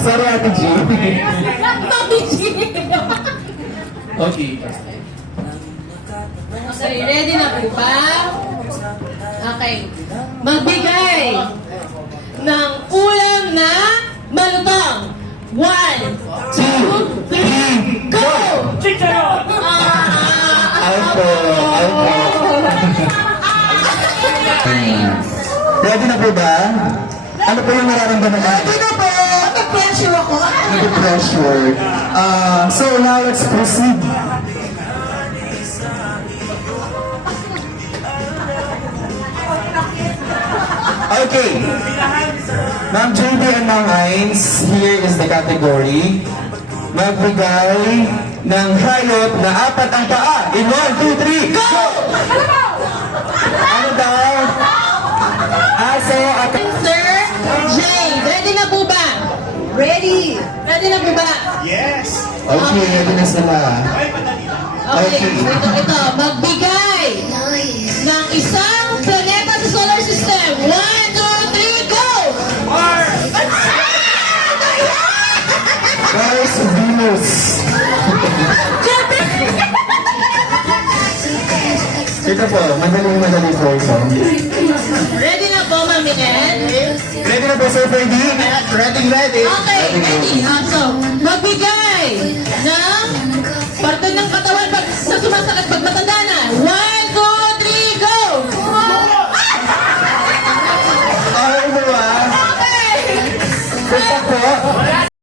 Sorry, Ate G. Mami G! Okay. Okay, ready na po ba? Okay. Magbigay ng ulam na malutong. 1, 2, 3, go! Alpo. Ready na po ba? Ano po yung nararamdaman natin? Ready na po! Nag-pressure ako. Pressure. So now let's proceed. Okay. Ma'am JD and Ma'am Hines, here is the category. Magbigay ng hayop na 4 ang paa. In 1, 2, 3, go! Ano daw? Aso at... Sir Jay, ready na po ba? Ready! Ready na po ba? Okay, ready na sila. Okay, ito. Magbigay ng isang planeta sa solar system. 1, 2, 3, go! Guys, Venus. Ito po, madali po ito. Ready na po, Mami Ed? Ready na po, Sir Ferdy? Ready. Okay, ready. So, magbigay ng